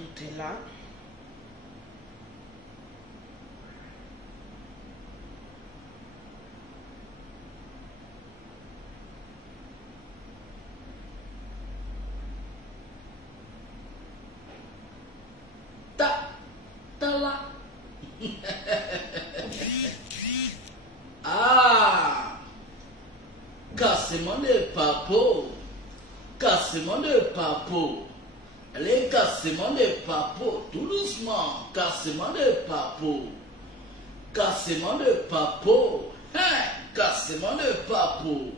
Tout est là. Là. Ah, cassement de papo, cassement de papo, les cassements de papo, tout doucement, cassement de papo, cassement de papo, hein, cassement de papo,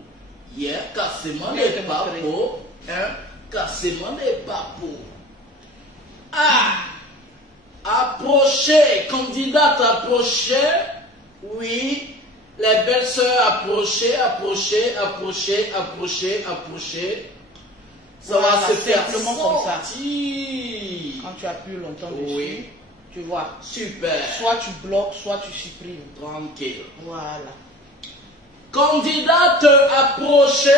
yeah, cassement de papo, hein, cassement de papo. Ah. Approchez, candidate approchez, oui, les belles sœurs approchez, approchez, approchez, approchez, approchez. Ça voilà, va se faire simplement comme ça. Quand tu appuies longtemps dessus, oui. Tu vois. Super. Soit tu bloques, soit tu supprimes. Tranquille. Voilà. Candidate approchez,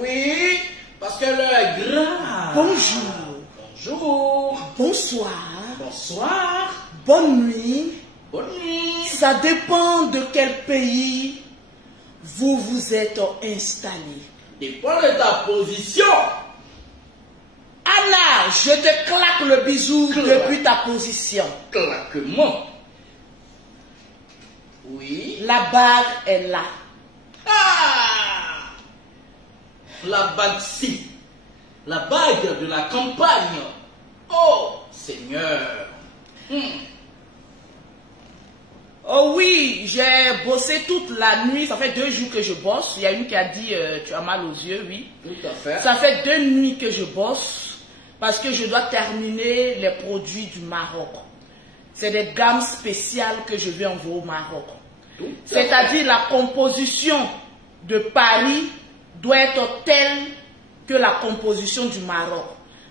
oui, parce que l'heure est grave. Bonjour. Bonjour. Bonsoir. Bonsoir. Bonne nuit. Bonne nuit. Ça dépend de quel pays vous vous êtes installé. Dépend de ta position. Anna, je te claque le bisou depuis ta position. Claquement. Oui. La bague est là. Ah! La bague-ci. La bague de la campagne. Oh, Seigneur. Oh oui, j'ai bossé toute la nuit. Ça fait 2 jours que je bosse. Il y a une qui a dit tu as mal aux yeux, oui. Tout à fait. Ça fait 2 nuits que je bosse parce que je dois terminer les produits du Maroc. C'est des gammes spéciales que je vais envoyer au Maroc. C'est-à-dire la composition de Paris doit être telle que la composition du Maroc.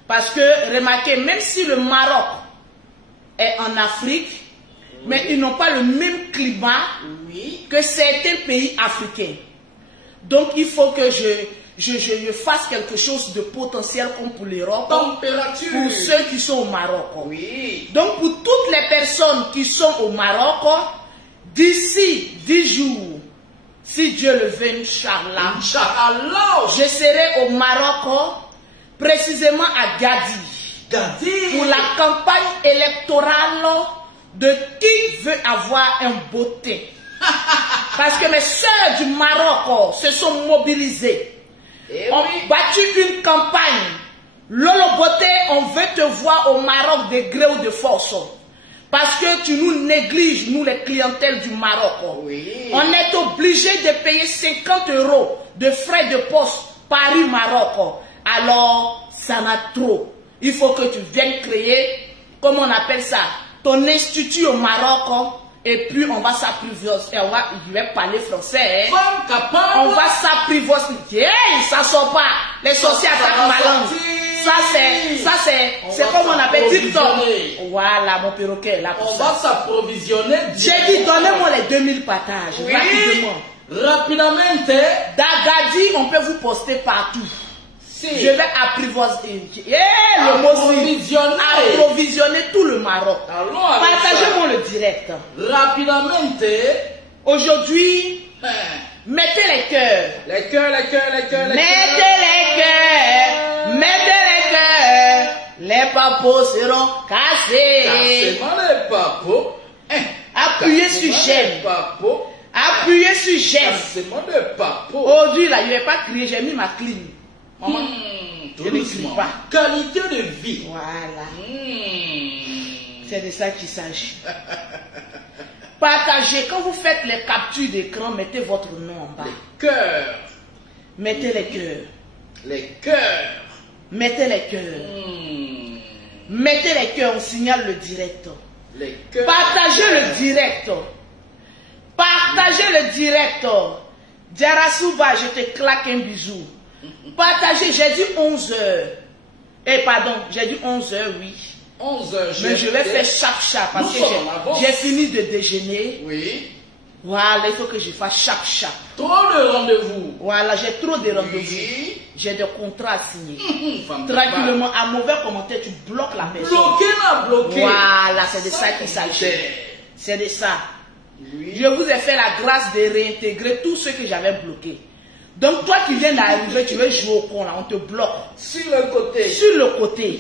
Parce que, remarquez, même si le Maroc est en Afrique, mais ils n'ont pas le même climat que certains pays africains. Donc, il faut que je fasse quelque chose de potentiel comme pour l'Europe, pour ceux qui sont au Maroc. Oui. Donc, pour toutes les personnes qui sont au Maroc, d'ici 10 jours, si Dieu le veut, Inch'Allah, je serai au Maroc, précisément à Gadi, pour la campagne électorale de qui veut avoir un beauté. Parce que mes soeurs du Maroc se sont mobilisées. On a battu une campagne. Lolo Beauté, on veut te voir au Maroc de gré ou de force. Parce que tu nous négliges, nous les clientèles du Maroc. Oui. On est obligé de payer 50 € de frais de poste Paris-Maroc. Alors, ça n'a trop. Il faut que tu viennes créer, comment on appelle ça, ton institut au Maroc. Et puis on va s'apprivoiser. Je vais parler français. On va s'apprivoiser. Hey, ça sort pas. Les sorciers attaquent ma langue. Ça c'est comme on appelle TikTok. Voilà mon perroquet là. On va s'approvisionner. J'ai dit donnez-moi les 2000 partages. Oui. Rapidement. D'Agadi, on peut vous poster partout. Si. Je vais apprivoiser. Le mot approvisionner tout le Maroc. Partagez-moi le direct. Rapidement. Aujourd'hui, mettez les cœurs. Les cœurs. Mettez les cœurs. Les papos seront cassés. Les papos. Appuyez sur j'aime. Appuyez sur j'aime. Aujourd'hui, là, je ne vais pas crier, j'ai mis ma clim. Maman, je ne crie pas. Qualité de vie. Voilà. C'est de ça qu'il s'agit. Partagez. Quand vous faites les captures d'écran, mettez votre nom en bas. Les cœurs. Mettez les cœurs. Les cœurs. Mettez les cœurs. Mettez les cœurs, on signale le direct. Les cœurs. Partagez le direct. Partagez le direct. Djarasouba, je te claque un bisou. Partagez, j'ai dit 11 h. Pardon, j'ai dit 11 h, oui. 11 h. Mais je vais faire chaque parce que j'ai fini de déjeuner. Oui. Voilà, il faut que je fasse chaque. Trop de rendez-vous. Voilà, j'ai trop de rendez-vous. Oui. J'ai des contrats à signer. Tranquillement, à mauvais commentaire, tu bloques la personne. Bloqué. Voilà, c'est de ça qu'il s'agit. C'est de ça. Oui. Je vous ai fait la grâce de réintégrer tous ceux que j'avais bloqués. Donc toi qui viens d'arriver, tu veux jouer au con là, on te bloque. Sur le côté. Sur le côté.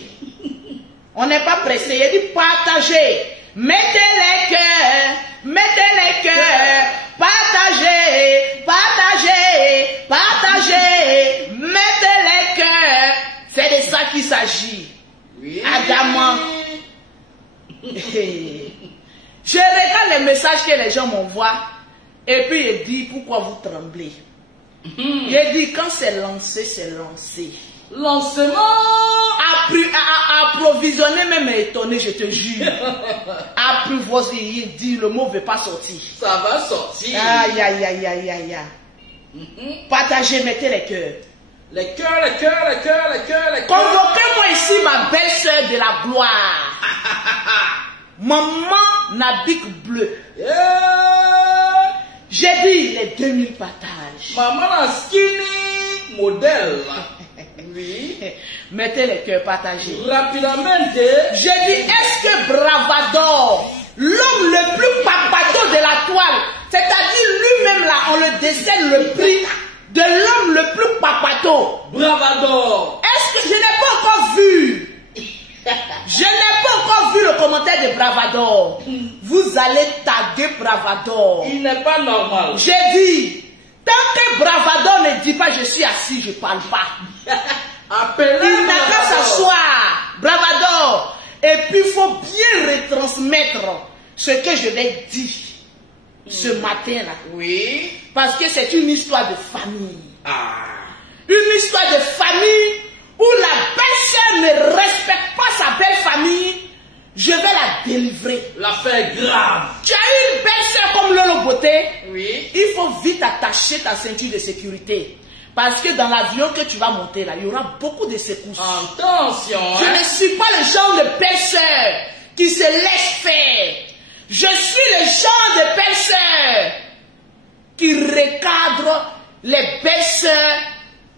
On n'est pas pressé. Il dit partagez. Mettez les cœurs, partagez, mettez les cœurs. C'est de ça qu'il s'agit. Oui. Adamant. Je regarde les messages que les gens m'envoient et puis il dit pourquoi vous tremblez. J'ai dit quand c'est lancé, c'est lancé. Lancement. Approvisionner même étonné, je te jure. Apprivoiser, il dit le mot ne veut pas sortir. Ça va sortir. Aïe. Partagez, mettez les cœurs. Les cœurs. Convoquez-moi ici ma belle-sœur de la gloire. Maman Nabik Bleu. J'ai dit les 2000 partages. Maman la skinny modèle. Oui. Mettez les cœurs, partagés. Rapidement. J'ai dit, est-ce que Bravador, l'homme le plus papato de la toile, c'est-à-dire lui-même là, on le décèle le prix de l'homme le plus papato. Bravador. Est-ce que je n'ai pas encore vu? Je n'ai pas encore vu le commentaire de Bravador. Vous allez taguer Bravador. Il n'est pas normal. J'ai dit, tant que Bravador ne dit pas je suis assis, je ne parle pas. Il n'a qu'à s'asseoir, Bravador. Et puis il faut bien retransmettre ce que je vais dire ce matin-là. Oui. Parce que c'est une histoire de famille. Une histoire de famille où la belle-sœur ne respecte pas sa belle famille. Je vais la délivrer. L'affaire grave. Tu as une belle-sœur comme Lolo Beauté. Oui. Il faut vite attacher ta ceinture de sécurité. Parce que dans l'avion que tu vas monter là, il y aura beaucoup de secousses. Attention. Je ne suis pas le genre de belle-sœur qui se laisse faire. Je suis le genre de belle-sœur qui recadre les belles-sœurs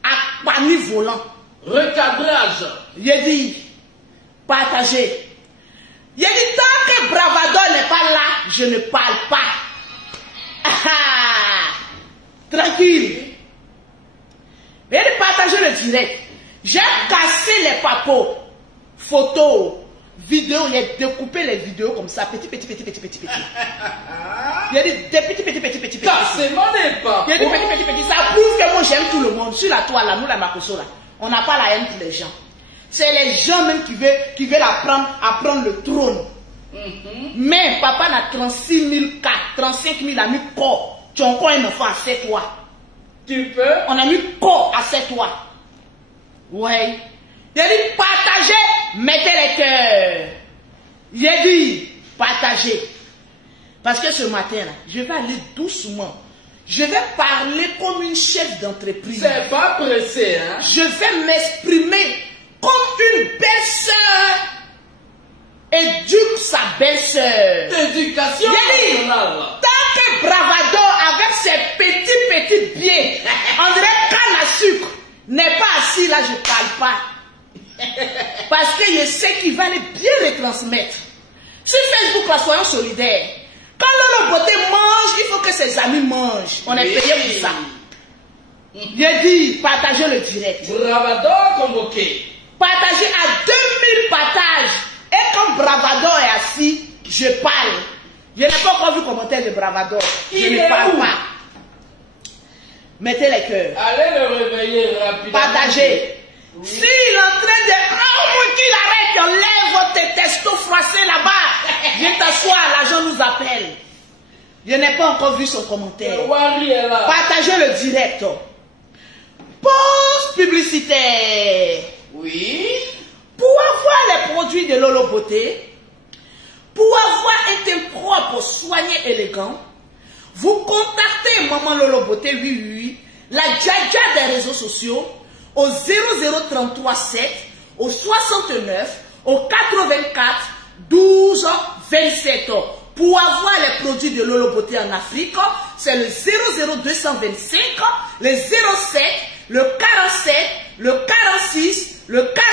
à panier volant. Recadrage. J'ai dit, partagez. J'ai dit, tant que Bravador n'est pas là, je ne parle pas. Tranquille. Et de partager le direct. J'ai cassé les papos, photos, vidéos, j'ai découpé les vidéos comme ça, petit. J'ai dit des petits. Cassement des papos. J'ai dit petit. Ça prouve que moi j'aime tout le monde. Sur la toile, là, nous la Makoso là, on n'a pas la haine pour les gens. C'est les gens même qui veulent apprendre le trône. Mais papa n'a 36 000 cas, 35 000 amis corps. Tu as encore un enfant à 7 mois. Tu peux. On a mis corps à 7 mois. Ouais. J'ai dit partagez, mettez les cœurs. J'ai dit partagez. Parce que ce matin là, je vais aller doucement. Je vais parler comme une chef d'entreprise. C'est pas pressé, hein. Je vais m'exprimer comme une belle-sœur éduque sa belle-sœur. Éducation nationale. Tant que Bravador avec ses petits pieds, on dirait canne à sucre, n'est pas assis là, je ne parle pas. Parce que je sais qu'il va aller bien retransmettre. Sur Facebook, là, soyons solidaires. Quand Lolo Beauté mange, il faut que ses amis mangent. On est payé pour ça. J'ai dit, partagez le direct. Bravador convoqué. Partagez à 2000 partages. Et quand Bravador est assis, je parle. Je n'ai pas encore vu commentaire de Bravador. Je ne parle pas. Mettez les cœurs. Allez le réveiller rapidement. Partagez. Oui. S'il est en train de... Oh, qu'il arrête, on lève tes testos froissés là-bas. Viens t'asseoir, l'agent nous appelle. Je n'ai pas encore vu son commentaire. Partagez le direct. Pause publicitaire. Oui. Pour avoir les produits de Lolo Beauté, pour avoir un teint propre, soigné, élégant, vous contactez Maman Lolo Beauté 888, la Djaja des réseaux sociaux, au 00337, au 69, au 84, 12, 27. Pour avoir les produits de Lolo Beauté en Afrique, c'est le 00225, le 07, le 47, le 46, le 44,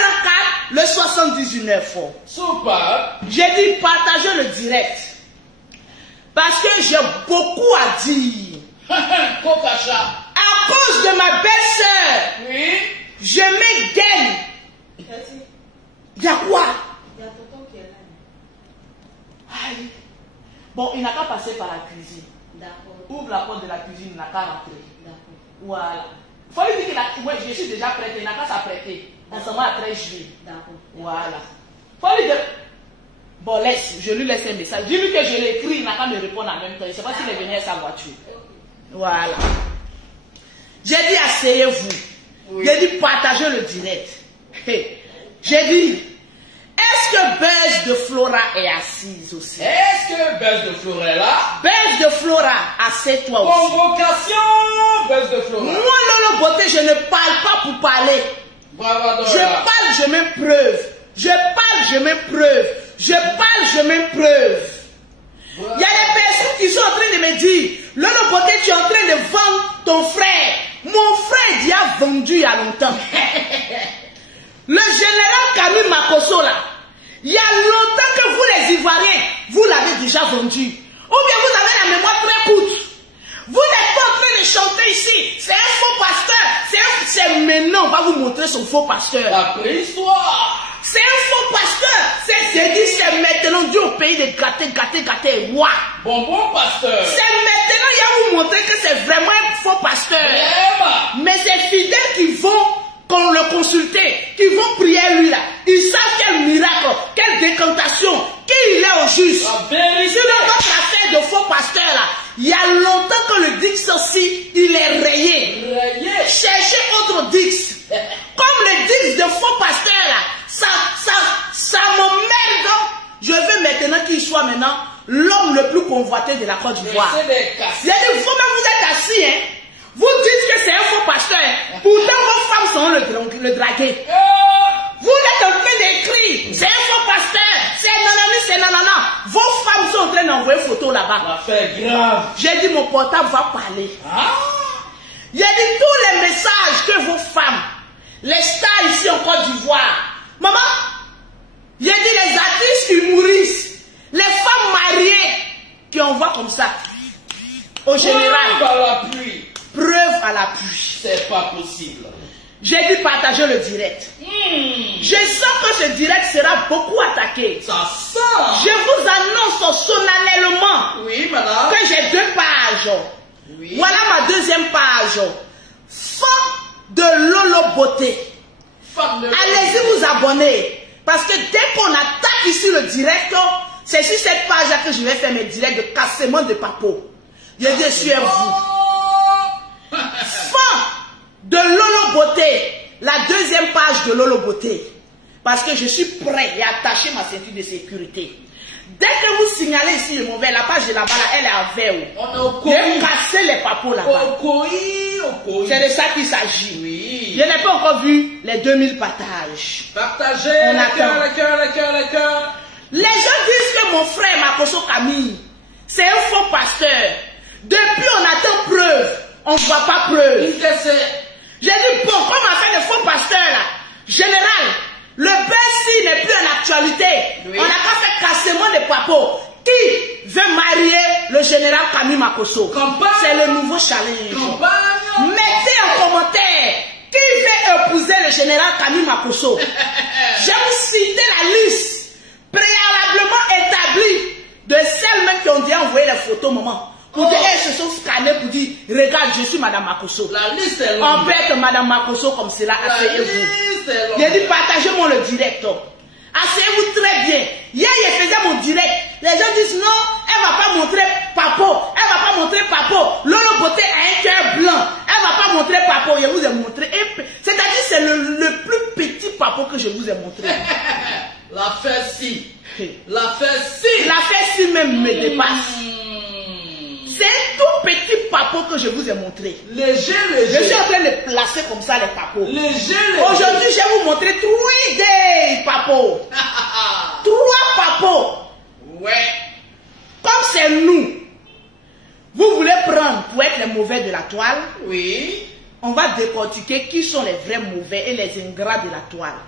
le 79. Super. J'ai dit partagez le direct. Parce que j'ai beaucoup à dire. Kokacha. À cause de ma belle-sœur, Oui. je me gagne. Il y a quoi? Il y a tonton qui est là. Aïe. Bon, il n'a qu'à passer par la cuisine. D'accord. Ouvre la porte de la cuisine, il n'a qu'à rentrer. D'accord. Voilà. Il faut lui dire que moi, je suis déjà prêté, il n'a qu'à s'apprêter. On se met à 13 juillet. D'accord. Voilà. Il faut lui dire. Bon, laisse, je lui laisse un message. Dis-lui que je l'ai écrit, il n'a qu'à me répondre en même temps. Je ne sais pas s'il est venu à sa voiture. Voilà. J'ai dit asseyez-vous. Oui. J'ai dit partagez le direct. Hey. J'ai dit, est-ce que Buzz de Flora est assise aussi? Est-ce que Buzz de Flora est là? Buzz de Flora, assieds-toi aussi. Convocation, Buzz de Flora. Moi, Lolo Beauté, je ne parle pas pour parler. Bravo, Je parle, je m'éprouve. Je parle, je m'éprouve. Je parle, je m'éprouve. Il y a des personnes qui sont en train de me dire, Lolo Beauté, tu es en train de vendre ton frère. Mon frère, il a vendu il y a longtemps. Le général Camille Makosso là, il y a longtemps que vous les Ivoiriens, vous l'avez déjà vendu. Ou bien vous avez la mémoire très courte. Vous n'êtes pas en train de chanter ici. C'est un faux pasteur. C'est maintenant, on va vous montrer son faux pasteur. La préhistoire. C'est un faux pasteur. C'est maintenant dû au pays de gâter, roi. Bonbon pasteur. C'est maintenant, il va vous montrer que c'est vraiment un faux pasteur. Vraiment. Mais ces fidèles qui vont qu'on le consulter, qui vont prier lui là, ils savent quel miracle, quelle décantation, qui il est au juste. La vérité. Sur notre affaire de faux pasteur là, il y a longtemps que le Dix aussi, il est rayé. Rayé. Cherchez autre Dix. Comme le Dix de faux pasteur là, ça m'emmerde. Je veux maintenant qu'il soit maintenant l'homme le plus convoité de la Côte d'Ivoire. C'est des casses. J'ai dit, vous-même vous êtes assis, hein. Vous dites que c'est un faux pasteur, pourtant vos femmes sont le draguer. Vous êtes en train d'écrire, c'est un faux pasteur, c'est nanani, c'est nanana. Vos femmes sont en train d'envoyer photo là-bas. L'affaire grave. J'ai dit, mon portable va parler. Ah. J'ai dit, tous les messages que vos femmes, les stars ici en Côte d'Ivoire, maman, j'ai dit les artistes humoristes, les femmes mariées qui envoient comme ça, au général. Par la pluie. Preuve à l'appui. C'est pas possible. J'ai dit partager le direct. Je sens que ce direct sera beaucoup attaqué. Ça sent. Je vous annonce solennellement Oui, madame. que j'ai 2 pages. Oui. Voilà ma 2e page. Femme de Lolo Beauté. Femme de Allez-y vous abonner. Parce que dès qu'on attaque ici le direct, c'est sur cette page-là que je vais faire mes directs de cassement de papo. Je dis sur vous. Fin de Lolo Beauté, la 2e page de Lolo Beauté. Parce que je suis prêt et attaché ma ceinture de sécurité. Dès que vous signalez ici le mauvais, la page de là-bas, elle est à verre. On est au Je vais casser les papos là-bas. Au coï. C'est de ça qu'il s'agit. Oui. Je n'ai pas encore vu les 2000 partages. Partagez. On attend. Le cœur. Les gens disent que mon frère Makosso Camille, c'est un faux pasteur. Depuis on attend preuve, on ne voit pas preuve. J'ai dit, bon, comme on a fait le faux pasteur là, général, le Bessie n'est plus en actualité. Oui. On n'a pas fait cassement de papo. Qui veut marier le général Camille Makosso? C'est le nouveau challenge. Mettez en commentaire qui veut épouser le général Camille Makosso. Je vous citer la liste préalablement établie de celles même qui ont déjà envoyé les photos, maman. Pour dire, elles se sont scannées pour dire, regarde, je suis Madame Makosso. La liste est longue. On peut être Madame Makosso comme cela, asseyez-vous. J'ai dit, partagez-moi le direct. Asseyez-vous très bien. Hier, je faisais mon direct. Les gens disent, non, elle ne va pas montrer papo. Elle ne va pas montrer papo. Lolo Beauté a un cœur blanc. Elle ne va pas montrer papo. Je vous ai montré. C'est-à-dire, c'est le plus petit papo que je vous ai montré. L'affaire si. L'affaire si. L'affaire si même me dépasse. C'est un tout petit papo que je vous ai montré. Léger. Je suis en train de placer comme ça les papos. Léger. Aujourd'hui, je vais vous montrer 3D papos. 3 papos. Ouais. Comme toile. Oui. On va décortiquer qui sont les vrais mauvais et les ingrats de la toile.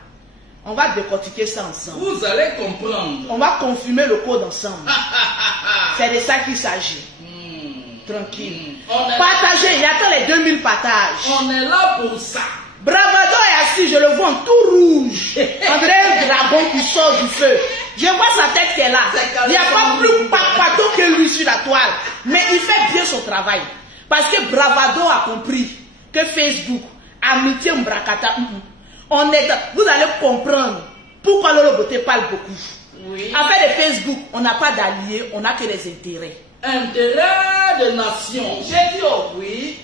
On va décortiquer ça ensemble. Vous allez comprendre. On va confirmer le code ensemble. C'est de ça qu'il s'agit. Tranquille. Partagez, il y a les 2000 partages. On est là pour ça. Bravado est assis, je le vois en tout rouge. On dirait un dragon qui sort du feu. Je vois sa tête qui est là. Il n'y a pas plus papato que lui sur la toile. Mais il fait bien son travail. Parce que Bravado a compris que Facebook, amitié Mbrakata, on est, vous allez comprendre pourquoi le Loboté parle beaucoup. Oui. En fait, de Facebook, on n'a pas d'alliés, on n'a que des intérêts. Intérêt de nation. J'ai dit oh. Oui.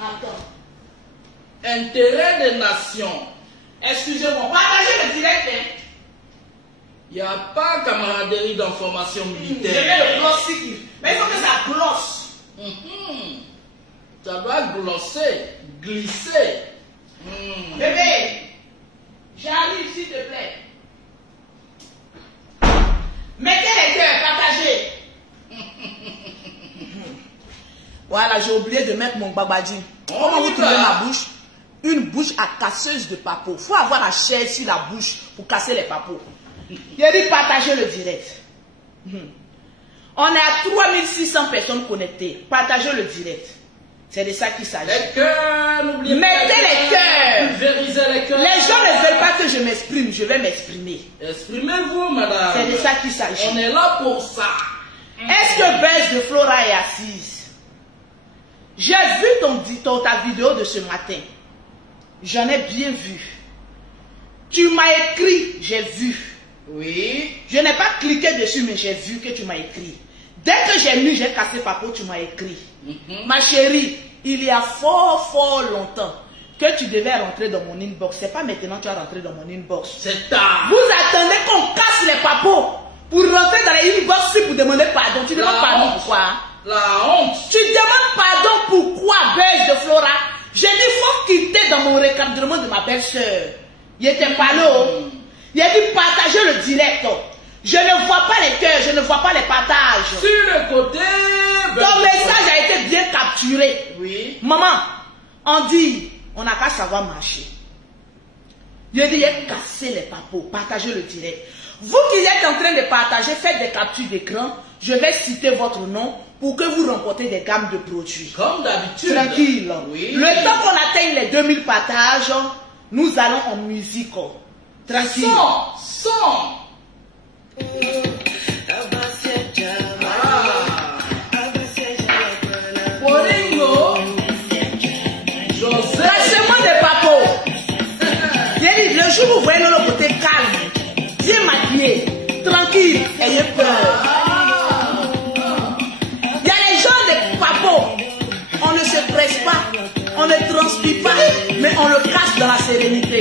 Attends. Intérêt de nation. Excusez-moi, partagez le direct. Il n'y a pas camaraderie d'information militaire. Je mets le gloss ici. Mais il faut que ça glosse. Ça doit glosser, glisser. Bébé, j'arrive s'il te plaît. Mettez les cœurs, partagez. Voilà, j'ai oublié de mettre mon babadi. Comment vous trouvez ma bouche? Une bouche à casseuse de papeau. Il faut avoir la chaise sur la bouche pour casser les papeaux. Il a dit partager le direct. On est à 3600 personnes connectées. Partagez le direct. C'est de ça qu'il s'agit. Les cœurs, n'oubliez pas. Mettez les cœurs. Pulvérisez les cœurs. Les gens ne veulent pas que je m'exprime. Je vais m'exprimer. Exprimez-vous, madame. C'est de ça qu'il s'agit. On est là pour ça. Est-ce que Belle de Flora est assise? J'ai vu ta vidéo de ce matin. J'en ai bien vu. Tu m'as écrit, j'ai vu. Oui. Je n'ai pas cliqué dessus, mais j'ai vu que tu m'as écrit. Dès que j'ai lu, j'ai cassé papeau, tu m'as écrit. Ma chérie, il y a fort longtemps que tu devais rentrer dans mon inbox. C'est pas maintenant que tu vas rentrer dans mon inbox. C'est tard. Vous attendez qu'on casse les papeaux pour rentrer dans les inbox pour demander pardon. Tu demandes pardon pourquoi? La honte. Tu demandes pardon pourquoi, Belle de Flora? J'ai dit, il faut quitter dans mon recadrement de ma belle-sœur. Il était pas là. Il a dit, partagez le direct. Je ne vois pas les cœurs, je ne vois pas les partages. Sur le côté. Ton message a été bien capturé. Oui. Maman, on dit, on n'a qu'à savoir marcher. Il a dit, il a cassé les papeaux, partagez le direct. Vous qui êtes en train de partager, faites des captures d'écran. Je vais citer votre nom pour que vous remportez des gammes de produits. Comme d'habitude. Tranquille. Oui. Le temps qu'on atteigne les 2000 partages, nous allons en musique. Tranquille. Son. Poringo. José. Lâchez-moi des papeaux. Le jour où vous voyez le côté calme, bien maquillé, tranquille, ayez peur. Il y a les gens des papeaux. On ne se presse pas, on ne transpire pas, mais on le casse dans la sérénité.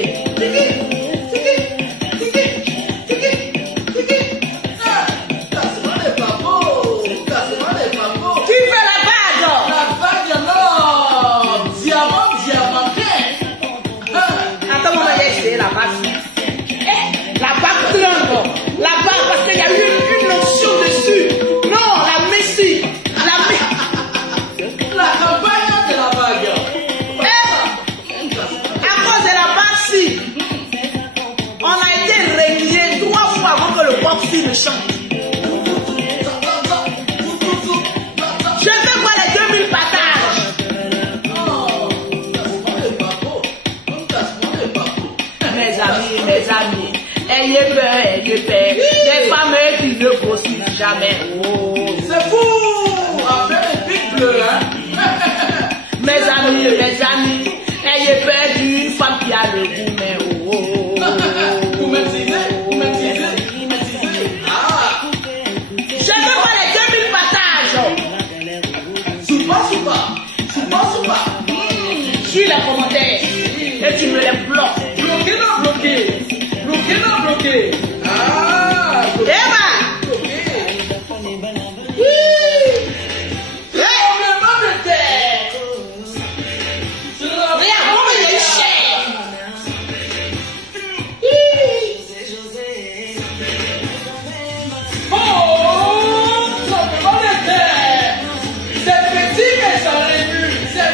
Le chant. Je veux voir les 2000 partages. Mes amis, ayez peur. Les femmes qui ne grossissent jamais. Oh. C'est fou. Avec les pics bleus, hein. Mes amis, ayez peur d'une femme qui a le goût, mais oh. Vous maîtrisez. Suis les commentaires et tu me les bloques. Bloqué. Ah, c'est petit mais ça l'est vu. C'est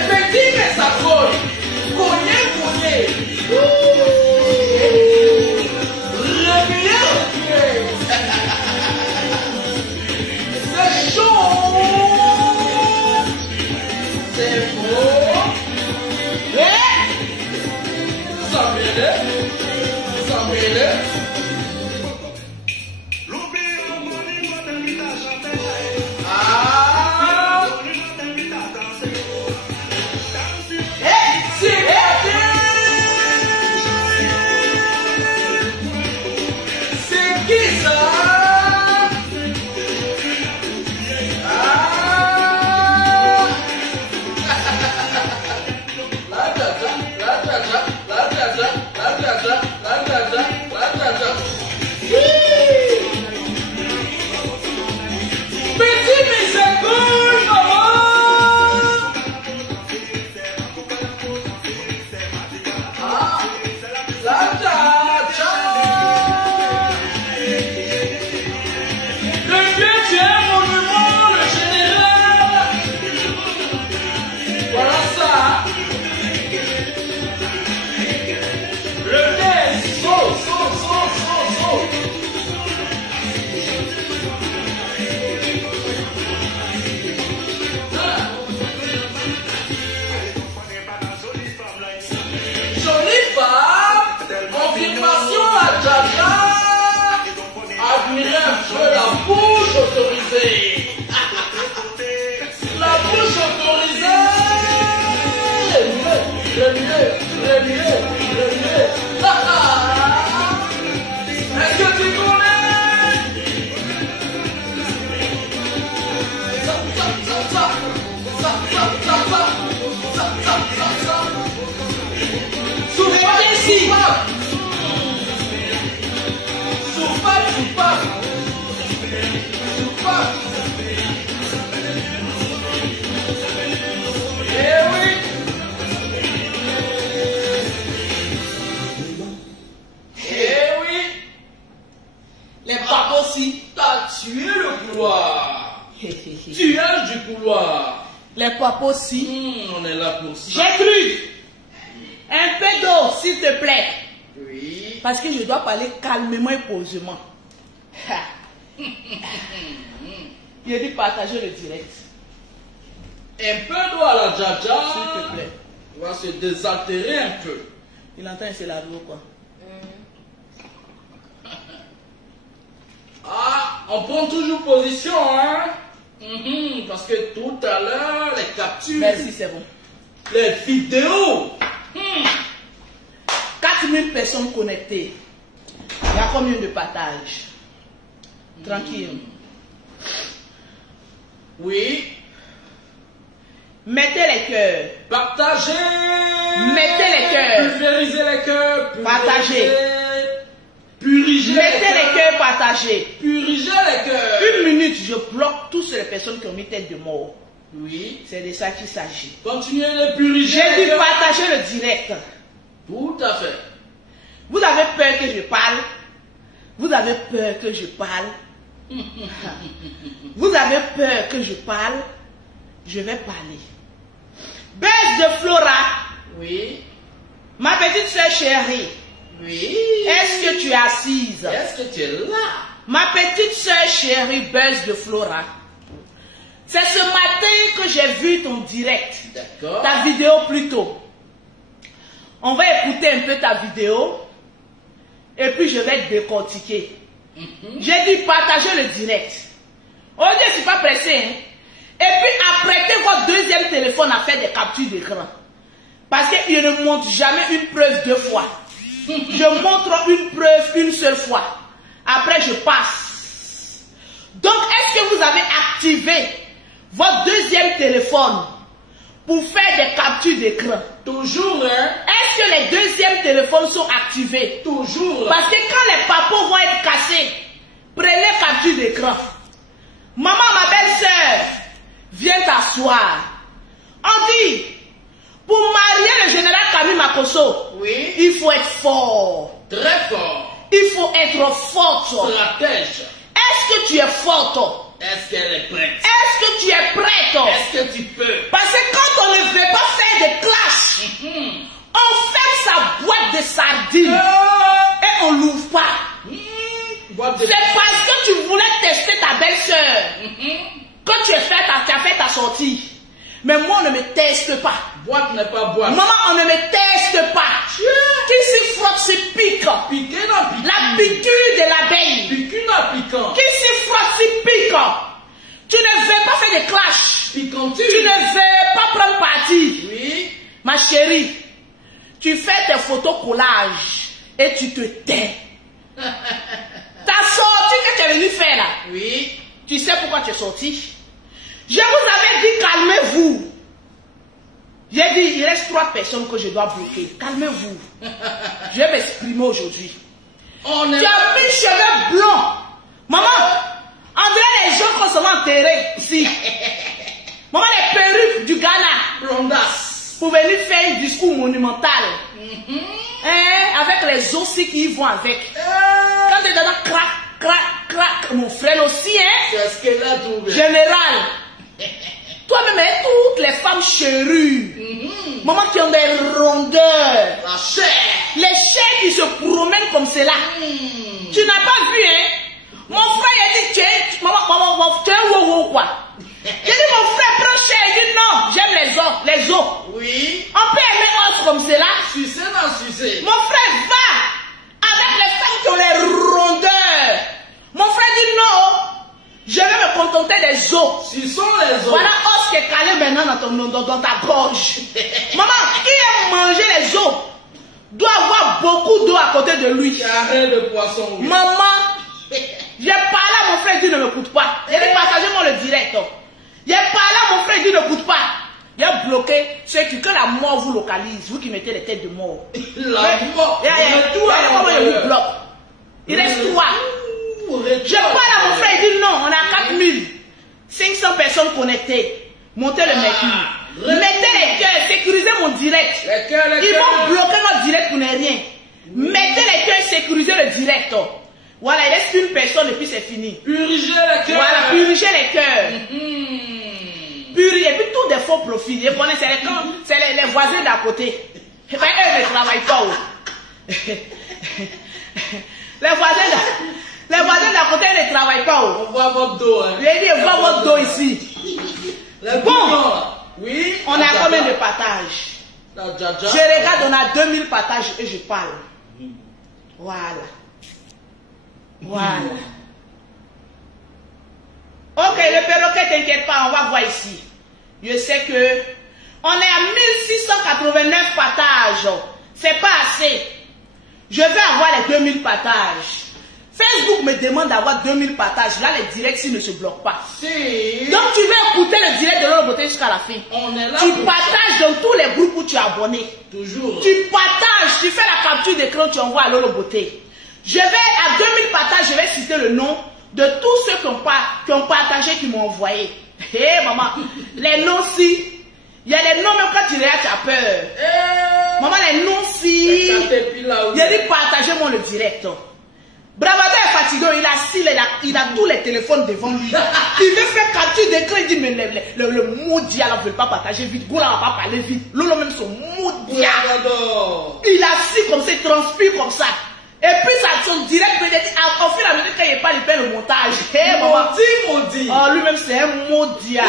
Les papos aussi. On est là pour ça. J'ai cru. Un peu d'eau, s'il te plaît. Oui. Parce que je dois parler calmement et posément. Il a dit partager le direct. Un peu d'eau à la Jaja. S'il te plaît. On va se désaltérer un peu. Il entend c'est la roue quoi. Ah, on prend toujours position, hein? Parce que tout à l'heure, les captures, Merci, c'est bon. les vidéos. 4000 personnes connectées. Il y a combien de partages? Tranquille. Oui. Mettez les cœurs. Partagez. Mettez les cœurs. Pulvérisez les cœurs. Partagez. Purigez Mettez les cœurs partagés. Purigez les cœurs. Une minute, je bloque toutes les personnes qui ont mis tête de mort. Oui. C'est de ça qu'il s'agit. Continuez de puriger. J'ai dit partager le direct. Tout à fait. Vous avez peur que je parle? Vous avez peur que je parle? Vous avez peur que je parle? Je vais parler. Baisse de Flora. Oui. Ma petite soeur chérie. Oui. Est-ce que tu es assise? Est-ce que tu es là? Ma petite soeur chérie, Baisse de Flora. C'est ce matin que j'ai vu ton direct. D'accord. Ta vidéo plutôt. On va écouter un peu ta vidéo. Et puis je vais te décortiquer. J'ai dit partager le direct. Oh Dieu, je ne suis pas pressé. Hein? Et puis apprêtez votre deuxième téléphone à faire des captures d'écran. Parce qu'il ne montre jamais une preuve deux fois. Je montre une preuve une seule fois. Après je passe. Donc est-ce que vous avez activé votre deuxième téléphone pour faire des captures d'écran? Toujours, hein? Est-ce que les deuxièmes téléphones sont activés? Toujours. Parce que quand les papos vont être cassés, prenez capture d'écran. Maman, ma belle-sœur, viens t'asseoir. On dit, pour marier le général Camille Makosso, Oui. il faut être fort. Très fort. Il faut être forte. Stratège. Est-ce que tu es forte? Est-ce qu'elle est prête? Est-ce que tu es prête? Est-ce que tu peux? Parce que quand on ne veut pas faire de clash, on ferme sa boîte de sardines et on l'ouvre pas. C'est parce que tu voulais tester ta belle-sœur que tu as fait ta sortie. Mais moi, on ne me teste pas. Boîte n'est pas boîte. Maman, on ne me teste pas. Qui s'y frotte, s'y pique. Piqué dans piqué. La piqûre de l'abeille. Piqué dans piquant. Qui s'y frotte, s'y pique. Tu ne veux pas faire de clash. Piquanture. Tu ne veux pas prendre parti. Oui. Ma chérie, tu fais tes photos collages et tu te tais. Ta sortie que tu es venu faire là. Oui. Tu sais pourquoi tu es sorti? Je vous avais dit calmez-vous. J'ai dit il reste 3 personnes que je dois bloquer. Calmez-vous. Je vais m'exprimer aujourd'hui. Tu as mis cheveux blancs. Maman, on dirait les gens qui sont enterrés ici. Maman, les perruques du Ghana. Blondasse. Pour venir faire un discours monumental. Avec les os qui y vont avec. Quand tu es dedans, crac, crac, crac. Mon frère aussi, C'est ce qu'elle a trouvé. Général. Toi-même, toutes les femmes chérues. Maman qui ont des rondeurs. La chair. Les chairs qui se promènent comme cela. Tu n'as pas vu, hein? Mon frère, il a dit, maman, tu es un wow quoi. J'ai dit, mon frère, prends chair. Il dit, non, j'aime les os. Oui. On peut aimer os comme cela. Sucer, non, sucer. Mon frère, va avec les femmes qui ont les rondeurs. Mon frère dit, non, je vais me contenter des os. Suçons les os. Voilà os qui est calé maintenant dans ta gorge. Maman, qui aime manger les os doit avoir beaucoup d'eau à côté de lui. Carré de poisson. Oui. Maman, j'ai parlé à mon frère, il dit ne m'écoute pas. Il dit partagez-moi le direct. J'ai parlé à mon frère, il dit n'écoute pas. Il a bloqué ceux qui, que la mort vous localise, vous qui mettez les têtes de mort. La mort. Comment il vous bloque? Il reste 3. Je parle à mon frère, il dit non, on a 4500 personnes connectées. Montez le mercure. Mettez les cœurs, sécurisez mon direct. Ils vont bloquer notre direct pour ne rien. Mettez les cœurs, sécurisez le direct. Voilà, il reste une personne et puis c'est fini. Purigez les cœurs. Voilà, purigez les cœurs. Purigez, et puis tous des faux profils. C'est les voisins d'à côté. Et bien, eux ne travaillent pas. Les voisins d'à côté ne travaillent pas. On voit votre dos. Hein. J'ai dit, on voit votre dos ici. Bon, oui. on a combien de partages? Je regarde, on a 2000 partages et je parle. Voilà. Voilà. Ok, le perroquet, t'inquiète pas, on va voir ici. Je sais que on est à 1689 partages. C'est pas assez. Je vais avoir les 2000 partages. Facebook me demande d'avoir 2000 partages. Là, les directs ne se bloquent pas. Si. Donc, tu vas écouter le direct de Lolo Beauté jusqu'à la fin. On est là. Tu partages dans tous les groupes où tu es abonné. Toujours. Tu partages, tu fais la capture d'écran, tu envoies à Lolo Beauté. Je vais, à 2000 partages, je vais citer le nom de tous ceux qui ont partagé, qui m'ont envoyé. Hé, maman, les noms-ci. Il y a des noms, même quand tu regardes, tu as peur. Maman, les noms-ci. Il a dit, partagez-moi le direct. Bravado est fatigué, il a tous les téléphones devant lui. Il veut faire capture d'écran, il dit, mais le maudit, là, ne veut pas partager vite. Goula va pas parler vite. Lolo même son maudit. Il a assis comme ça, il transpire comme ça. Et puis, son direct, au fur et à mesure qu'il n'y a pas, il fait le montage. Hey, Maudit. Oh, lui-même, c'est un maudit.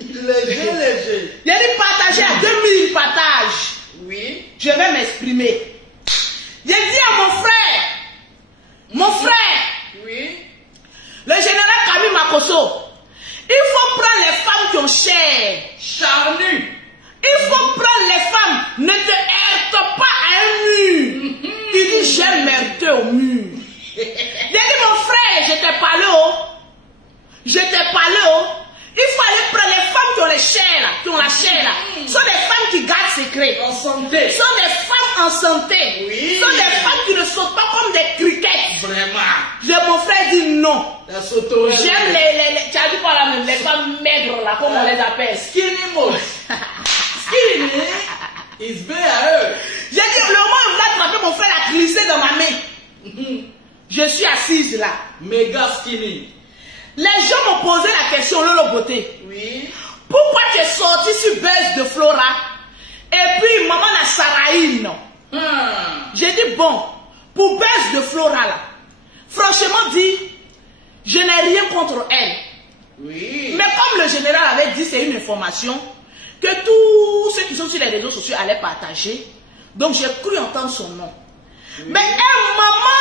Léger. Il a dit partager à 2000 partages. Oui. Je vais m'exprimer. J'ai dit à mon frère, oui. Le général Camille Makosso, il faut prendre les femmes qui ont chair. Charnues. Il faut prendre les femmes. Ne te heurte pas à un mur. Il dit, j'aime m'heurter au mur. J'ai dit, mon frère, je t'ai parlé, Il faut aller prendre les femmes qui ont les chairs, là, qui ont la chair, là. Ce sont des femmes qui gardent secret. En santé. Ce sont des femmes en santé. Oui. Ce sont des femmes qui ne sautent pas comme des criquettes. Vraiment. Mon frère dit non. J'aime les tu as dit quoi là même, les femmes maigres là, comme on les appelle. Skinny moche. Skinny is big à eux. J'ai dit, le moment où il a attrapé mon frère, a glissé dans ma main. Je suis assise là. Méga skinny. Les gens m'ont posé la question, Lolo Beauté. Oui. Pourquoi tu es sorti sur Buzz de Flora et puis maman a Saraïne? J'ai dit, bon, pour Buzz de Flora là, franchement dit, je n'ai rien contre elle. Oui. Mais comme le général avait dit, c'est une information que tous ceux qui sont sur les réseaux sociaux allaient partager. Donc j'ai cru entendre son nom. Mais un maman,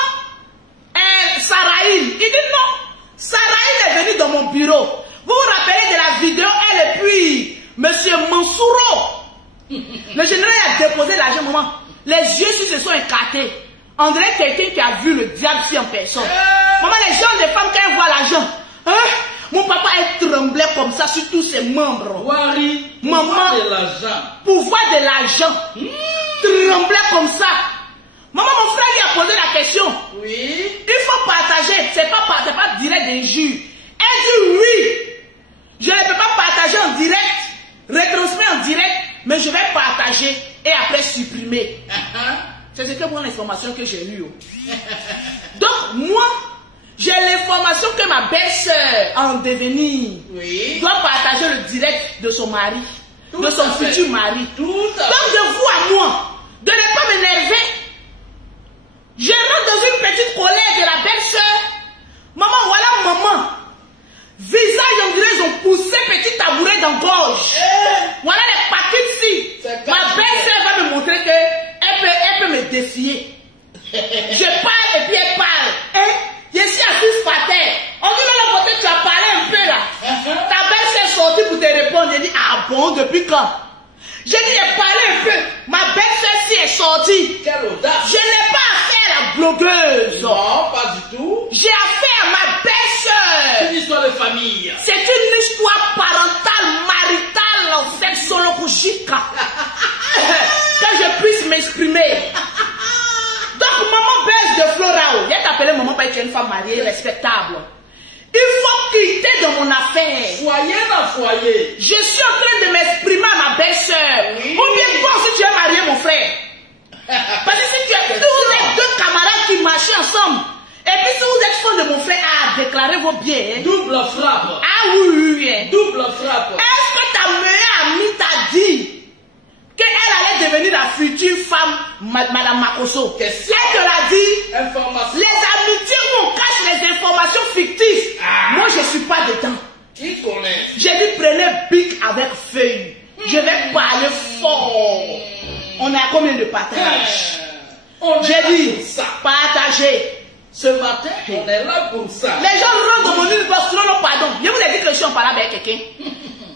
Saraïl, il dit non. Saraïl est venue dans mon bureau. Vous vous rappelez de la vidéo, elle et puis Monsieur Mansouro. Le général a déposé l'argent, maman. Les yeux se sont écartés. On dirait quelqu'un qui a vu le diable si en personne. Maman, les gens, les femmes, quand elles voient l'argent, hein? Mon papa est tremblé comme ça sur tous ses membres. Wari, maman, pouvoir de l'argent. Pouvoir de l'argent. Tremblé comme ça. Maman, mon frère lui a posé la question. Oui. Il faut partager. C'est pas direct d'injure. Elle dit oui. Je ne peux pas partager en direct, retransmettre en direct, mais je vais partager et après supprimer. C'est ce que moi l'information que j'ai eue. Donc moi, j'ai l'information que ma belle-sœur en devenir doit partager le direct de son mari, de son futur mari. Donc de vous à moi, de ne pas m'énerver. Je rentre dans une petite colère de la belle-sœur. Maman, voilà maman. Visage, on dirait, ils ont poussé petit tabouret dans la gorge. Voilà les paquets ici. Ma belle-sœur va me montrer qu'elle peut me défier. Je parle et puis elle parle. Je suis assise par terre. On dit dans la beauté, tu as parlé un peu là. Ta belle-sœur est sortie pour te répondre. Elle dit, ah bon, depuis quand? J'ai dit, j'ai parlé un peu. Ma belle-sœur si est sortie. Quelle audace. Je n'ai pas affaire à la blogueuse. Non, pas du tout. J'ai affaire à ma belle-sœur. C'est une histoire de famille. C'est une histoire parentale, maritale, sexologique. Que je puisse m'exprimer. Donc, maman baisse de Florao. Viens t'appeler maman parce que tu es une femme mariée, respectable. Il faut quitter dans mon affaire. Foyer dans foyer. Je suis en train de m'exprimer à ma belle-sœur. Ou bien toi aussi tu es marié, mon frère. Parce que si tu es, vous êtes deux camarades qui marchaient ensemble. Et puis si vous êtes fan de mon frère, déclarez vos biens. Double frappe. Ah oui. Double frappe. Est-ce que ta meilleure amie t'a dit qu'elle allait devenir la future femme, Madame Makosso? Elle te l'a dit. Information. Les amitiés où on cache les informations fictives. Moi, je ne suis pas dedans. Qui connaît? J'ai dit, prenez bic avec feuille. Je vais parler fort. On est à combien de partages? J'ai dit, partagez. Ce matin, on est là pour ça. Les gens rentrent dans mon inbox, non, pardon. Je vous ai dit que je suis en parlant avec quelqu'un.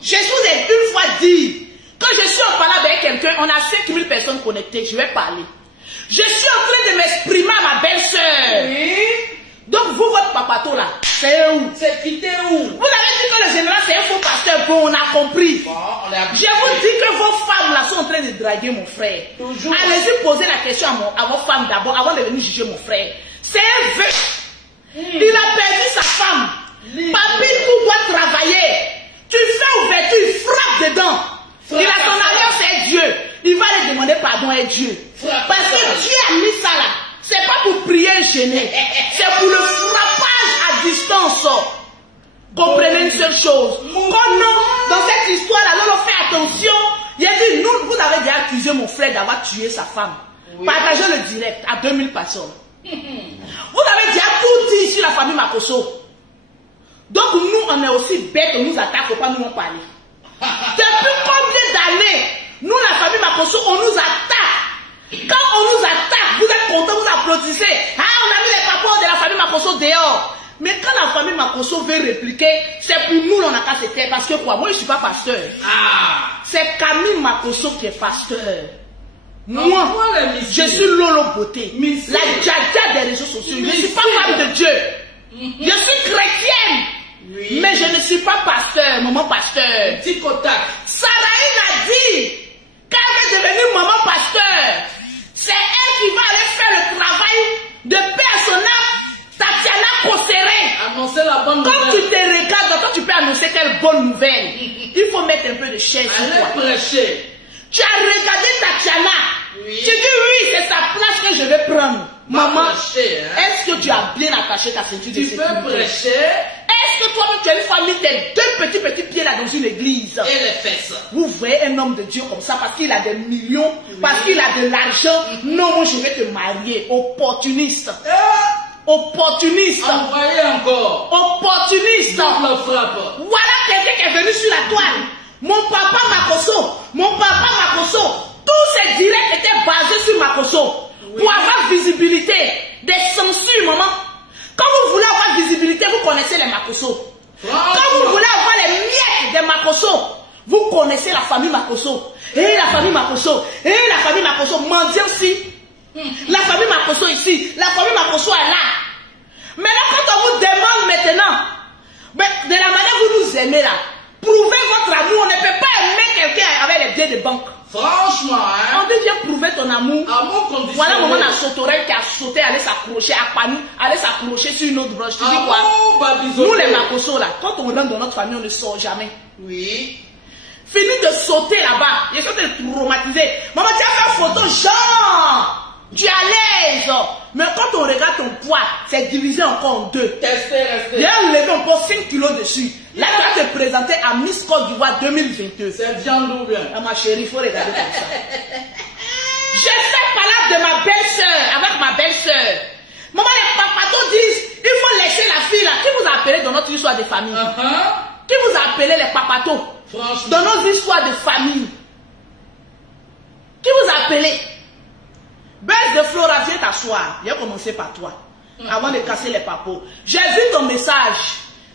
Je vous ai une fois dit, quand je suis en parlant avec quelqu'un, on a 5000 personnes connectées, je vais parler. Je suis en train de m'exprimer à ma belle-sœur. Oui. Donc vous, votre papato là, c'est où? C'est quitté où? Vous avez dit que le général c'est un faux pasteur, bon, on a compris. Bon, on est je vous dis que vos femmes là sont en train de draguer mon frère. Toujours. Allez-y poser la question à vos femmes d'abord, avant de venir juger mon frère. C'est un veuf. Il a perdu sa femme. Papi, tout doit travailler. Tu fais ouverture, il frappe dedans. Il a son alliance avec Dieu. Il va aller demander pardon à Dieu. Parce que Dieu a mis ça là. C'est pas pour prier et gêner. C'est pour le frappage à distance. Comprenez une seule chose. Dans cette histoire là, on fait attention. Il a dit, nous, vous avez déjà accusé mon frère d'avoir tué sa femme. Oui. Partagez le direct à 2000 personnes. Vous avez déjà tout dit sur la famille Makosso. Donc nous, on est aussi bêtes, on nous attaque, pas nous en parler. Depuis combien d'années, nous, la famille Makosso, on nous attaque. Quand on nous attaque, vous êtes contents, vous applaudissez. Ah, on a mis les papas de la famille Makosso dehors. Mais quand la famille Makosso veut répliquer, c'est pour nous, on a qu'à se taire. Parce que quoi, moi, je ne suis pas pasteur. C'est Camille Makosso qui est pasteur. Moi, je suis Lolo Beauté, la djaja des réseaux sociaux. Je ne suis pas femme de Dieu. Je suis chrétienne. Oui. Mais je ne suis pas pasteur, maman pasteur. Petit contact. Saraïne a dit qu'elle veut devenir maman pasteur. C'est elle qui va aller faire le travail de personnage Tatiana Kosseré. Annoncer la bonne nouvelle. Quand tu te regardes, quand tu peux annoncer quelle bonne nouvelle, il faut mettre un peu de chaise sur toi. Prêcher. Tu as regardé Tatiana. Oui. Tu dis oui, c'est sa place que je vais prendre. Maman, est-ce que tu as bien attaché ta ceinture de sécurité? Tu peux prêcher. Est-ce que toi-même tu as une famille, tes deux petits pieds là dans une église? Et les fesses. Vous voyez un homme de Dieu comme ça parce qu'il a des millions, parce qu'il a de l'argent. Non, moi je vais te marier. Opportuniste. Opportuniste. Envoyez encore. Opportuniste. Double frappe. Voilà quelqu'un qui est venu sur la toile. Mon papa Makosso, tous ces directs étaient basés sur Makosso, pour avoir visibilité, des censures, maman. Quand vous voulez avoir visibilité, vous connaissez les Makosso. Quand vous voulez avoir les miettes des Makosso, vous connaissez la famille Makosso. Et la famille Makosso, et la famille Makosso, mendiant aussi. La famille Makosso ici, la famille Makosso est là. Maintenant, quand on vous demande maintenant, de la manière que vous nous aimez là, prouvez votre amour. On ne peut pas aimer quelqu'un avec les billets de banque. Franchement, hein? On dit viens prouver ton amour. Amour conditionnel. Voilà moment la sauterelle qui a sauté, aller s'accrocher à Pani, aller s'accrocher sur une autre branche. Tu dis quoi? Nous les Makosso là, quand on rentre dans notre famille, on ne sort jamais. Oui. Fini de sauter là-bas. Je suis traumatisé. Maman, tu as fait photo, genre. Tu es à l'aise. Mais quand on regarde ton poids, c'est divisé encore en deux. Restez. Il y a levé encore 5 kilos dessus. Là, tu vas te présenter à Miss Côte d'Ivoire 2022. C'est viande ou bien? Ah, ma chérie, il faut regarder comme ça. Je fais parler de ma belle-sœur, avec ma belle-sœur. Maman, les papatos disent, il faut laisser la fille là. Qui vous a appelé dans notre histoire de famille? Qui vous a appelé les papatos? Dans nos histoires de famille? Qui vous a appelé? Baisse de Flora, viens t'asseoir. J'ai commencé par toi. Avant de casser les papos. J'ai vu ton message.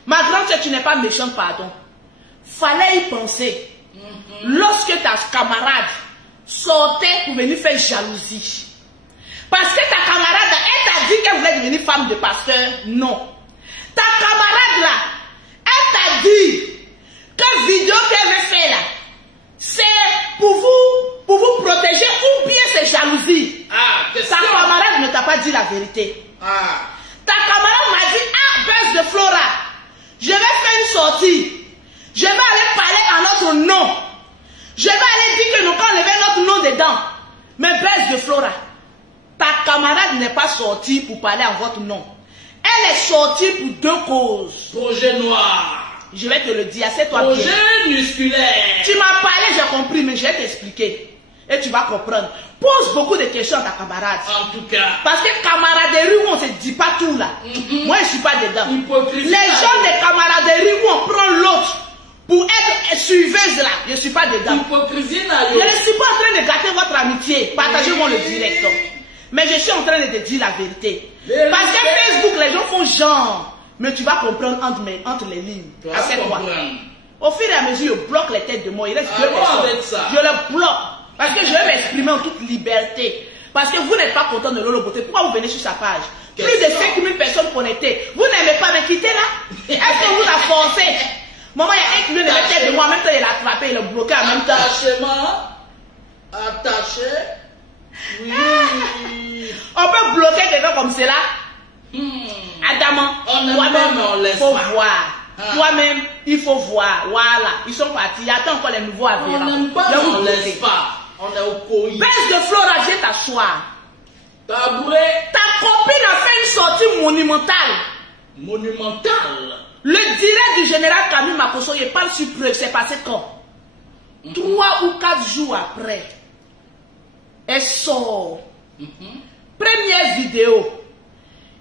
Ma grande sœur, tu n'es pas méchante, pardon. Fallait y penser. Lorsque ta camarade sortait pour venir faire jalousie. Parce que ta camarade, elle t'a dit qu'elle voulait devenir femme de pasteur. Non. Ta camarade là, elle t'a dit que vidéo qu'elle veut faire là, c'est pour vous protéger ou bien c'est jalousie. Ta camarade ne t'a pas dit la vérité. Ta camarade m'a dit, baisse de Flora, je vais faire une sortie. Je vais aller parler à notre nom. Je vais aller dire que nous allons lever notre nom dedans. Mais baisse de Flora, ta camarade n'est pas sortie pour parler en votre nom. Elle est sortie pour deux causes. Projet noir. Je vais te le dire, c'est toi bien. Projet musculaire. Tu m'as parlé, j'ai compris, mais je vais t'expliquer. Et tu vas comprendre. Pose beaucoup de questions à ta camarade. En tout cas. Parce que camaraderie où on ne se dit pas tout là. Moi, je ne suis pas dedans. Hypocrisie. Les gens de camaraderie où on prend l'autre pour être suiveuse là, je ne suis pas dedans. Hypocrisie, je ne suis pas en train de gâter votre amitié. Partagez-moi le direct. Mais je suis en train de te dire la vérité. Parce que Facebook, les gens font genre. Mais tu vas comprendre entre les lignes. À cette fois. Au fur et à mesure, je bloque les têtes de moi. Il reste deux personnes. Je les bloque. Parce que je vais m'exprimer en toute liberté. Parce que vous n'êtes pas content de Lolo Beauté. Pourquoi vous venez sur sa page? Plus de 5000 personnes connectées. Vous n'aimez pas me quitter là? Est-ce que vous la forcez? Maman, il y a un qui vient de la tête de moi. En même temps, il l'a attrapé, il l'a bloqué en même temps. Attaché. Oui. On peut bloquer quelqu'un comme cela. Adamant, toi-même, il faut voir. Toi-même, il faut voir. Voilà, ils sont partis. Il y a encore les nouveaux avirants. On n'aime pas, on ne laisse pas. On est au coït. Baisse de Flora, viens t'asseoir. Tabouret. Ta copine a fait une sortie monumentale. Monumentale. Le direct du général Camille Makosso, il parle sur preuve. C'est passé quand? 3 ou 4 jours après. Elle sort. Première vidéo.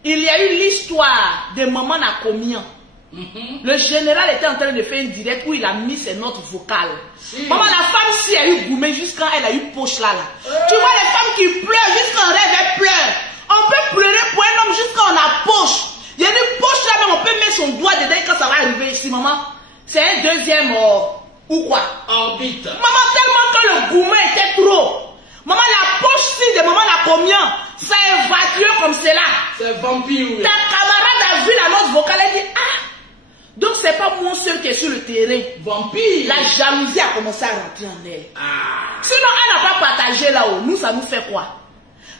Il y a eu l'histoire de Maman Nakomian. Le général était en train de faire une direct où il a mis ses notes vocales. Maman, la femme, si elle a eu gourmet jusqu'à elle a eu poche là. Tu vois les femmes qui pleurent jusqu'en rêve, elles pleurent. On peut pleurer pour un homme jusqu'à on a poche. Il y a une poche là, mais on peut mettre son doigt dedans quand ça va arriver ici, maman. C'est un deuxième ou quoi? Orbite. Maman, tellement que le gourmet était trop. Maman, la poche-ci de Maman Nakomian, ça évacue comme cela. C'est vampire. Ta camarade a vu la note vocale et dit, donc c'est pas moi seul qui est sur le terrain. Vampire. La jalousie a commencé à rentrer en elle. Sinon, elle n'a pas partagé là-haut. Nous, ça nous fait quoi?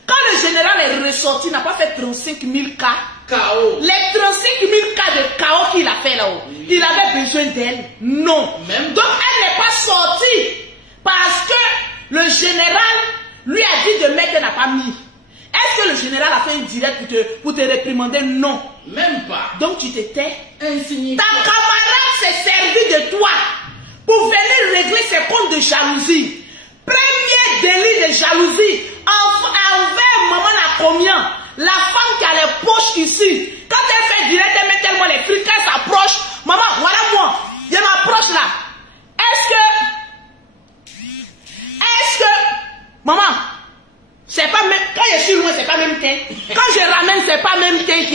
Quand le général est ressorti, il n'a pas fait 35 000 cas. KO. Les 35 000 cas de KO qu'il a fait là-haut, il avait besoin d'elle? Non. Même donc elle n'est pas sortie parce que le général lui a dit de mettre, elle n'a pas mis. Est-ce que le général a fait une direct pour te réprimander? Non. Même pas. Donc tu t'étais. Insignifiant. Ta camarade s'est servi de toi pour venir régler ses comptes de jalousie. Premier délit de jalousie envers Maman Nakomian. La femme qui a les poches ici. Quand elle fait direct, elle met tellement les trucs, quand elle s'approche. Maman, voilà moi. Je m'approche là. Est-ce que... Maman,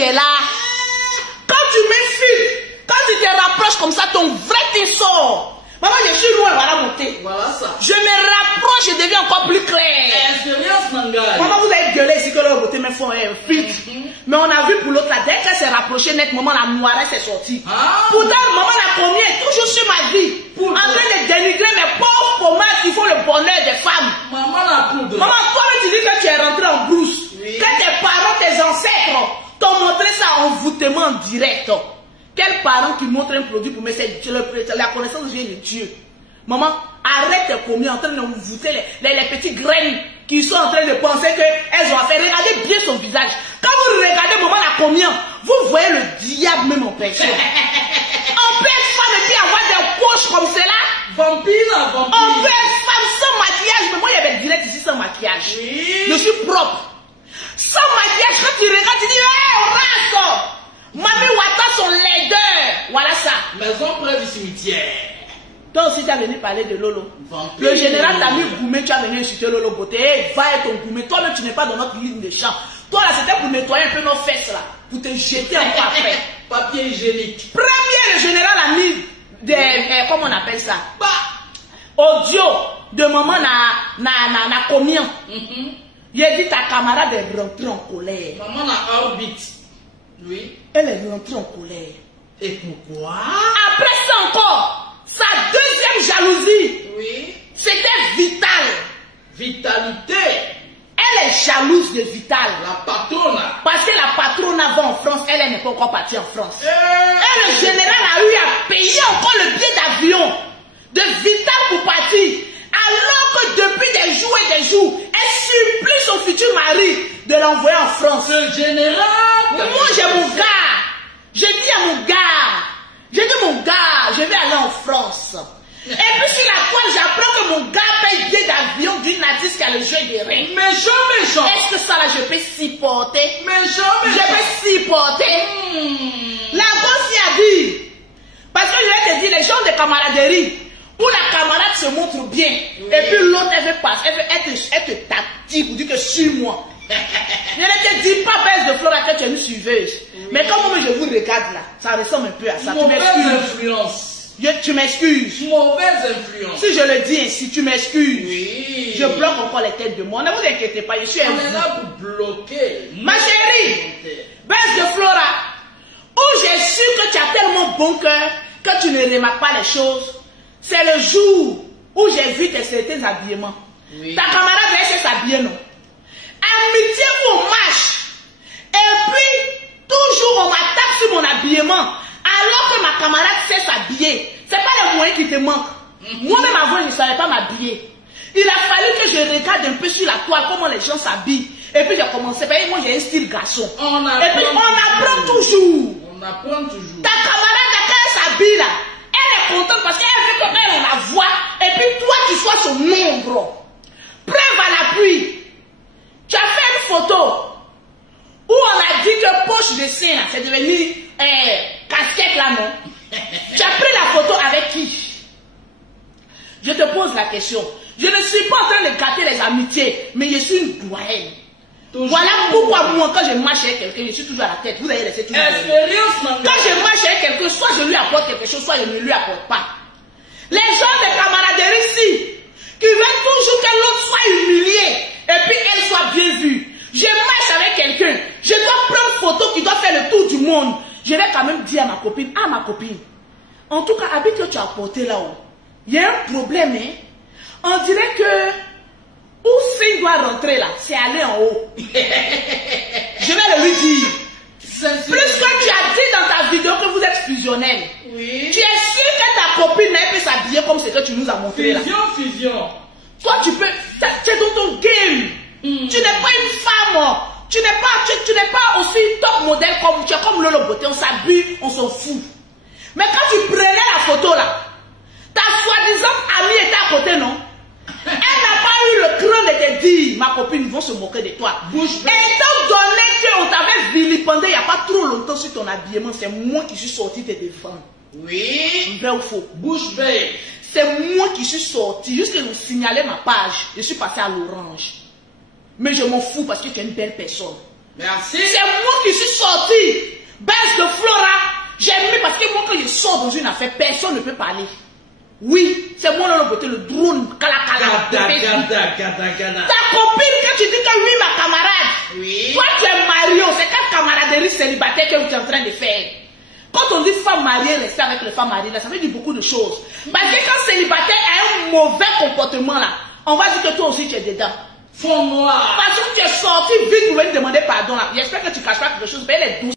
est là. Quand tu m'infiltres, quand tu te rapproches comme ça, ton vrai te sort. Maman, je suis loin, voilà monter. Voilà ça. Je me rapproche, je deviens encore plus clair. Expérience n'engage. Maman, vous avez gueulé ici que leur beauté me font un filtre. Mais on a vu pour l'autre là, dès qu'elle s'est rapprochée net, maman, la noiretée s'est sortie. Pourtant, maman, la combien est toujours sur ma vie. En train de dénigrer mes pauvres commerces qui font le bonheur des femmes. Maman, la poudre. Maman, toi, tu dis que tu es rentré en brousse. Oui. Que tes parents, tes ancêtres t'ont montré ça en voûtement en direct. Quel parent qui montre un produit pour me c'est la connaissance vient de Dieu. Maman, arrête tes commis en train de vous voûter les petites graines qui sont en train de penser qu'elles ont affaire. Regardez bien son visage. Quand vous regardez maman la combien, vous voyez le diable même en personne. On peut être femme et puis avoir des poches comme cela. Vampire. On peut être femme sans maquillage. Mais moi, il y avait direct ici sans maquillage. Oui. Je suis propre. Sans maquillage, quand tu regardes, tu dis, hé, race! Mamie Wata, son laideur. Voilà ça. Maison près du cimetière. Toi aussi, tu as venu parler de Lolo. Vampire. Le général t'a mis Goumé, tu as venu insulter Lolo Beauté. Hey, va et ton Goumé. Toi-même, tu n'es pas dans notre ligne de champ. Toi, là, c'était pour nettoyer un peu nos fesses, là. Pour te jeter encore après. Papier hygiénique. Premier, le général a mis des, comment on appelle ça? Audio de maman na combien? Il a dit ta camarade est rentrée en colère. Maman na orbite. Oui. Elle est rentrée en colère. Et pourquoi? Après ça encore, sa deuxième jalousie, Oui. c'était Vital. Vitalité. Elle est jalouse de Vital. La patronne. Parce que la patronne va en France, elle n'est pas encore partie en France. Eh. Et le général a eu à payer encore le billet d'avion de Vital pour partir. Alors que depuis des jours et des jours, elle supplie son futur mari de l'envoyer en France. Ce général. Moi j'ai mon gars. J'ai dit à mon gars, je vais aller en France. Et puis sur la toile, j'apprends que mon gars paye billet d'avion d'une artiste qui a le jeu des reins. Méchant. Est-ce que ça là je peux supporter? Méchant. Je peux supporter. La gosse a dit, parce que je vais te dire, les gens de camaraderie, où la camarade se montre bien, et puis l'autre elle veut passer, elle te tactique pour dire que suis-moi. Je ne te dis pas baisse de Flora que tu es une suiveuse. Mais comme moi je vous regarde là, ça ressemble un peu à ça. Mauvaise influence. Tu m'excuses. Mauvaise influence. Si je le dis ainsi, tu m'excuses. Oui. Je bloque encore les têtes de moi. Ne vous inquiétez pas, je suis un On est là pour bloquer. Ma chérie, baisse de Flora, où j'ai su que tu as tellement bon cœur que tu ne remarques pas les choses, c'est le jour où j'ai vu tes certains habillements. Oui. Ta camarade va essayer s'habiller, non? Amitié ou on marche. Et puis, toujours on m'attaque sur mon habillement. Alors que ma camarade sait s'habiller. Ce n'est pas les moyens qui te manquent. Moi-même avant, je ne savais pas m'habiller. Il a fallu que je regarde un peu sur la toile comment les gens s'habillent. Et puis j'ai commencé. Moi j'ai un style garçon. Et puis on apprend toujours. On apprend toujours. Ta camarade, quand elle s'habille là, elle est contente parce qu'elle veut qu'elle la voit. Et puis toi, tu sois son ombre. Preuve à l'appui. Tu as fait une photo où on a dit que poche de sein là, c'est devenu casquette là, non? Tu as pris la photo avec qui? Je te pose la question. Je ne suis pas en train de gâter les amitiés, mais je suis une doyenne. Voilà pourquoi moi, quand je marche avec quelqu'un, je suis toujours à la tête. Vous allez laisser tout le monde. Quand je marche avec quelqu'un, soit je lui apporte quelque chose, soit je ne lui apporte pas. Les gens de camaraderie ici, qui veulent toujours que l'autre soit humilié, et puis elle soit bien vue. Je marche avec quelqu'un, je dois prendre une photo qui doit faire le tour du monde. Je vais quand même dire à ma copine, en tout cas, habite que tu as apporté là-haut. Il y a un problème, hein. On dirait que où Sing doit rentrer là, c'est aller en haut. Je vais le lui dire. Plus que tu as dit dans ta vidéo que vous êtes fusionnels. Oui. Tu es sûr que ta copine n'a pas s'habiller comme ce que tu nous as montré là. Fusion. Toi, tu peux. Tu es dans ton game. Tu n'es pas une femme. Tu n'es pas aussi top modèle comme tu es comme Lolo Beauté. On s'habille, on s'en fout. Mais quand tu prenais la photo là, ta soi-disant amie était à côté, non? Elle n'a pas eu le cran de te dire, ma copine, ils vont se moquer de toi. Étant donné qu'on t'avait vilipendé il n'y a pas trop longtemps sur ton habillement, c'est moi qui suis sorti te défendre. Oui. Vrai ou faux? Bouche bée. C'est moi qui suis sorti, juste que vous signalez ma page, je suis passé à l'orange. Mais je m'en fous parce que tu es une belle personne. Merci. C'est moi qui suis sorti. Baisse de Flora. J'ai mis parce que moi, quand je sors dans une affaire, personne ne peut parler. Oui, c'est moi le beauté, le drone, Ta copine, quand tu dis que oui, ma camarade, oui. Toi, tu es marié, c'est quelle camaraderie célibataire que tu es en train de faire? Quand on dit femme mariée, rester avec les femmes mariées, là, ça veut dire beaucoup de choses. Parce que quand célibataire a un mauvais comportement, là, on va dire que toi aussi tu es dedans. Fond noir. Parce que tu es sorti vite pour venir demander pardon, là. J'espère que tu ne caches pas quelque chose, mais elle est douce.